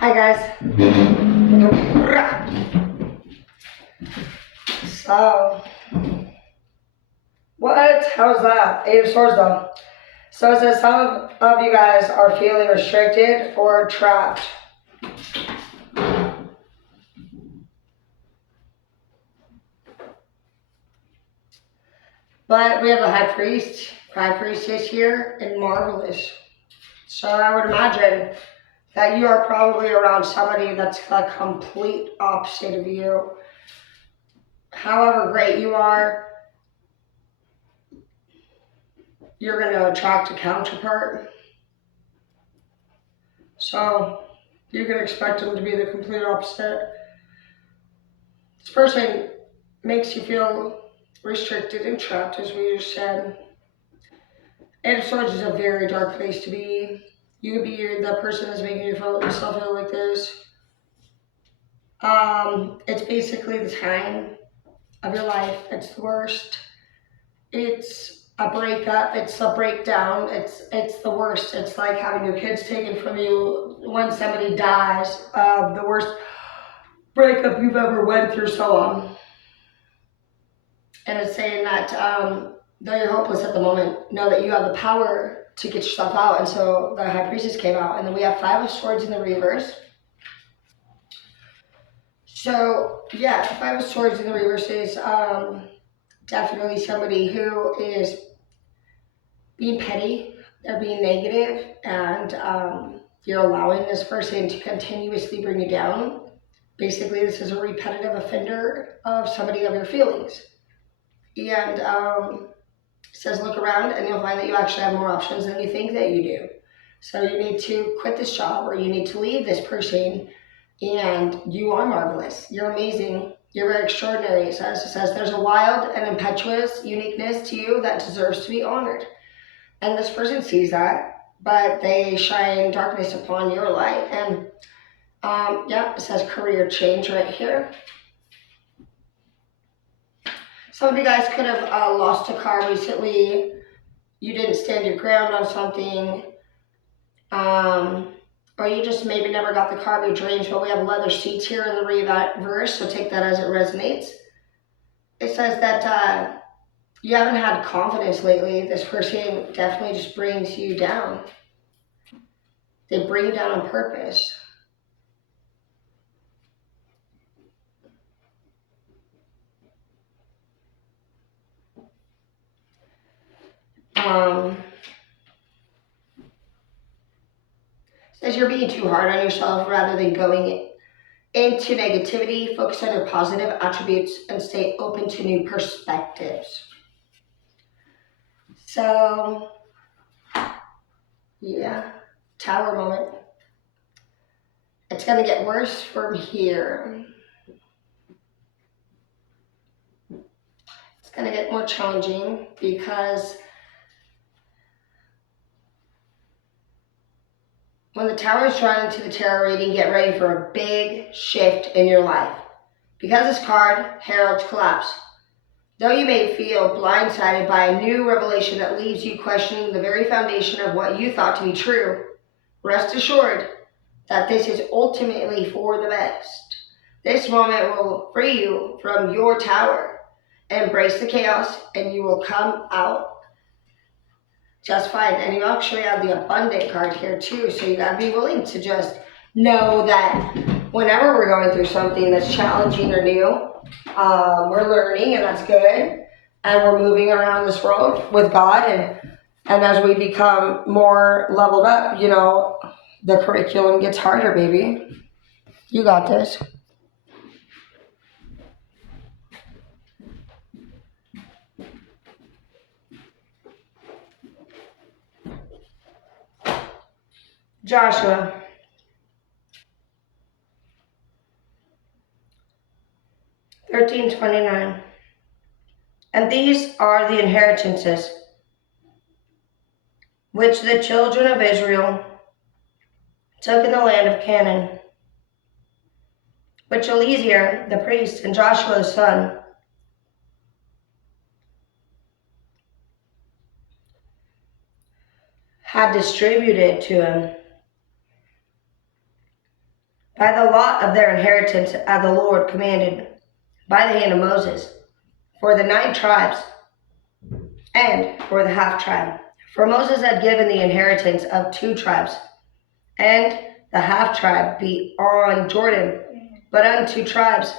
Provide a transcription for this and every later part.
Hi guys. So, what? How's that? Eight of Swords though. So it says some of you guys are feeling restricted or trapped. But we have the High Priestess here, and Marvelous. So I would imagine that you are probably around somebody that's the complete opposite of you. However great you are, you're going to attract a counterpart. So you can expect them to be the complete opposite. This person makes you feel restricted and trapped, as we just said. Eight of Swords is a very dark place to be. You could be the person that's making yourself feel like this. It's basically the time of your life. It's the worst. It's a breakup. It's a breakdown. It's the worst. It's like having your kids taken from you when somebody dies. The worst breakup you've ever went through, so on. And it's saying that though you're hopeless at the moment, know that you have the power to get yourself out. And so the High Priestess came out, and then we have Five of Swords in the reverse. So yeah, Five of Swords in the reverse is definitely somebody who is being petty. They're being negative, and you're allowing this person to continuously bring you down. Basically, this is a repetitive offender of somebody of your feelings. And it says look around and you'll find that you actually have more options than you think that you do. So you need to quit this job or you need to leave this person, and you are marvelous. You're amazing. You're very extraordinary. It says there's a wild and impetuous uniqueness to you that deserves to be honored. And this person sees that, but they shine darkness upon your light. And yeah, it says career change right here. Some of you guys could have lost a car recently. You didn't stand your ground on something. Or you just maybe never got the car of your dreams, but we have leather seats here in the reverse, so take that as it resonates. It says that you haven't had confidence lately. This person definitely just brings you down. They bring you down on purpose. Says you're being too hard on yourself rather than going into negativity. Focus on your positive attributes and stay open to new perspectives. So, yeah, Tower moment. It's going to get worse from here. It's going to get more challenging because when the Tower is drawn into the tarot reading, get ready for a big shift in your life. Because this card heralds collapse. Though you may feel blindsided by a new revelation that leaves you questioning the very foundation of what you thought to be true, rest assured that this is ultimately for the best. This moment will free you from your tower. Embrace the chaos and you will come out just fine. And you actually have the abundant card here too, so you gotta be willing to just know that whenever we're going through something that's challenging or new, we're learning, and that's good, and we're moving around this world with God, and as we become more leveled up, the curriculum gets harder, baby. You got this. Joshua. $13.29. And these are the inheritances which the children of Israel took in the land of Canaan, which Eleazar the priest and Joshua the son had distributed to him. by the lot of their inheritance as the Lord commanded by the hand of Moses, for the 9 tribes and for the half tribe. For Moses had given the inheritance of 2 tribes and the half tribe beyond Jordan, but unto tribes,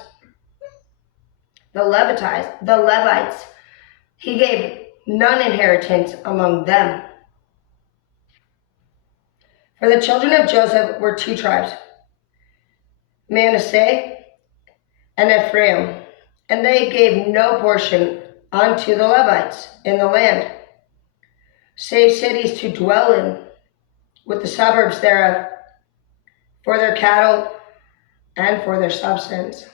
the Levites, he gave none inheritance among them. For the children of Joseph were 2 tribes, Manasseh and Ephraim, and they gave no portion unto the Levites in the land, save cities to dwell in, with the suburbs thereof, for their cattle and for their substance.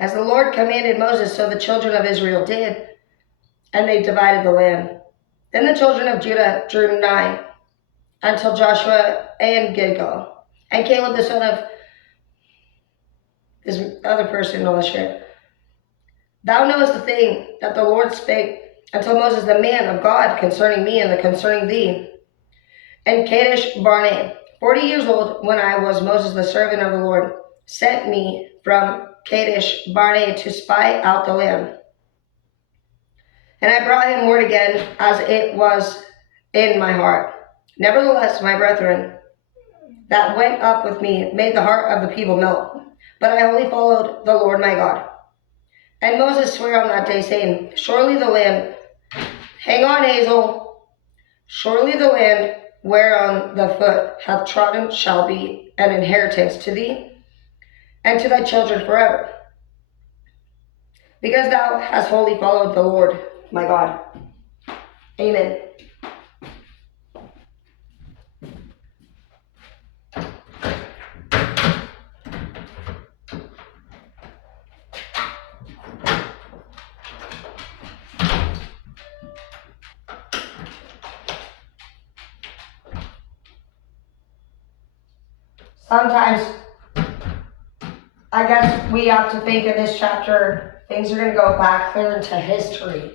As the Lord commanded Moses, so the children of Israel did, and they divided the land. Then the children of Judah drew nigh until Joshua and Gilgal, and Caleb the son of this other on the ship. Thou knowest the thing that the Lord spake unto Moses the man of God concerning me and concerning thee. And Kadesh Barnea, 40 years old, when I was Moses the servant of the Lord, sent me from Kadesh Barnea to spy out the land. And I brought him word again, as it was in my heart. Nevertheless, my brethren that went up with me made the heart of the people melt, but I wholly followed the Lord my God. And Moses swore on that day, saying, surely the land, hang on, Hazel, surely the land whereon the foot hath trodden shall be an inheritance to thee and to thy children forever, because thou hast wholly followed the Lord my God. Amen. Sometimes, I guess we have to think in this chapter, things are going to go back clear into history.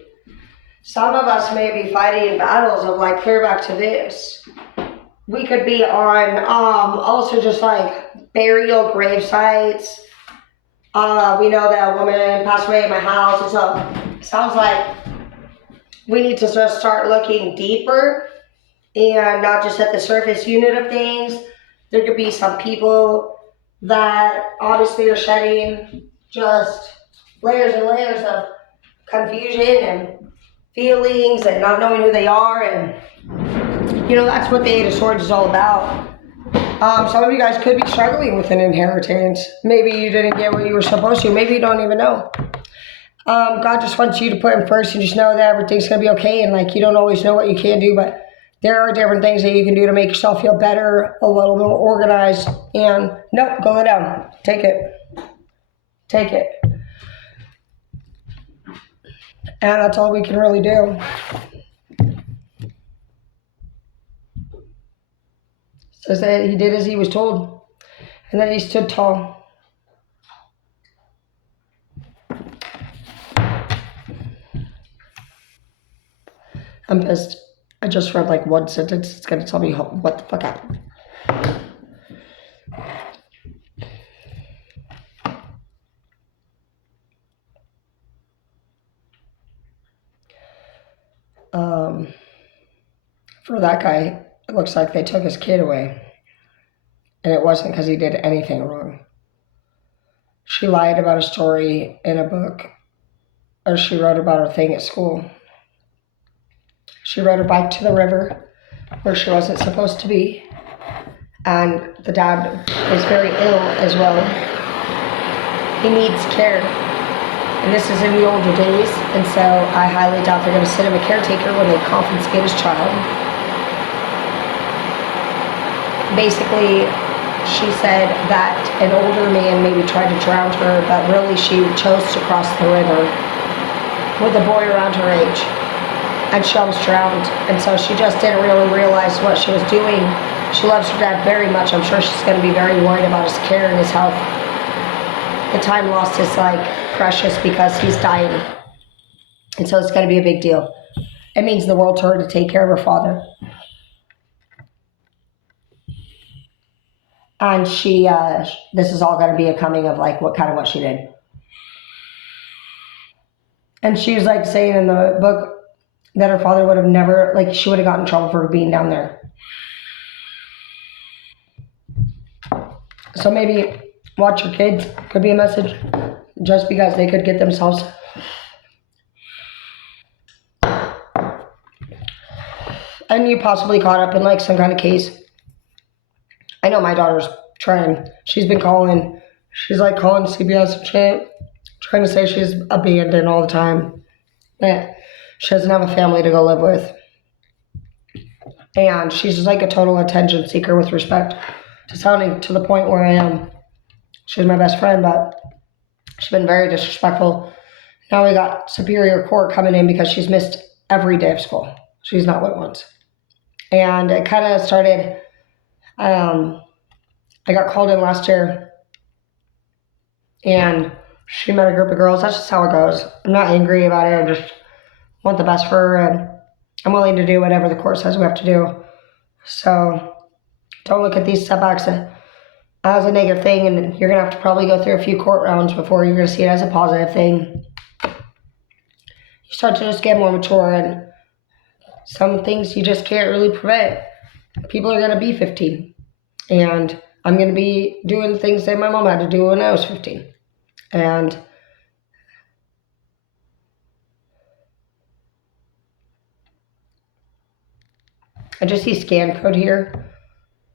Some of us may be fighting battles of like clear back to this. We could be on also just like burial grave sites. We know that a woman passed away in my house, and so it sounds like we need to just start looking deeper and not just at the surface unit of things. There could be some people that obviously are shedding just layers and layers of confusion and feelings and not knowing who they are, and that's what the Eight of Swords is all about. Some of you guys could be struggling with an inheritance. Maybe you didn't get what you were supposed to. Maybe you don't even know. God just wants you to put him first and just know that everything's going to be okay, and like you don't always know what you can do, but there are different things that you can do to make yourself feel better, a little more organized, and nope, go lay down. Take it. Take it. And that's all we can really do. Says that he did as he was told, and then he stood tall. I'm pissed. I just read like one sentence. It's going to tell me what the fuck happened. For that guy, it looks like they took his kid away. And it wasn't because he did anything wrong. She lied about a story in a book, or she wrote about her thing at school. She rode her bike to the river where she wasn't supposed to be. And the dad is very ill as well. He needs care. And this is in the older days. And so I highly doubt they're going to send him a caretaker when they confiscate his child. Basically, she said that an older man maybe tried to drown her, but really she chose to cross the river with a boy around her age. And she almost drowned, and so she just didn't really realize what she was doing. She loves her dad very much. I'm sure she's going to be very worried about his care and his health. The time lost is like precious because he's dying, and so it's going to be a big deal. It means the world to her to take care of her father. And this is all going to be a coming of like what she did. And she was like saying in the book that her father would have never, like, she would have gotten in trouble for being down there. So maybe watch your kids could be a message, just because they could get themselves. And you possibly caught up in like some kind of case. I know my daughter's trying. She's been calling. She's like calling CBS and shit, trying to say she's abandoned all the time. That she doesn't have a family to go live with. And she's just like a total attention seeker with respect to sounding to the point where I am. She's my best friend, but she's been very disrespectful. Now we got Superior Court coming in because she's missed every day of school. She's not went once. And it kind of started, I got called in last year and she met a group of girls. That's just how it goes. I'm not angry about it. I just want the best for her, and I'm willing to do whatever the court says we have to do. So don't look at these setbacks as a negative thing, and you're going to have to probably go through a few court rounds before you're going to see it as a positive thing. You start to just get more mature, and some things you just can't really prevent. People are going to be 15, and I'm going to be doing things that my mom had to do when I was 15. And I just see scan code here.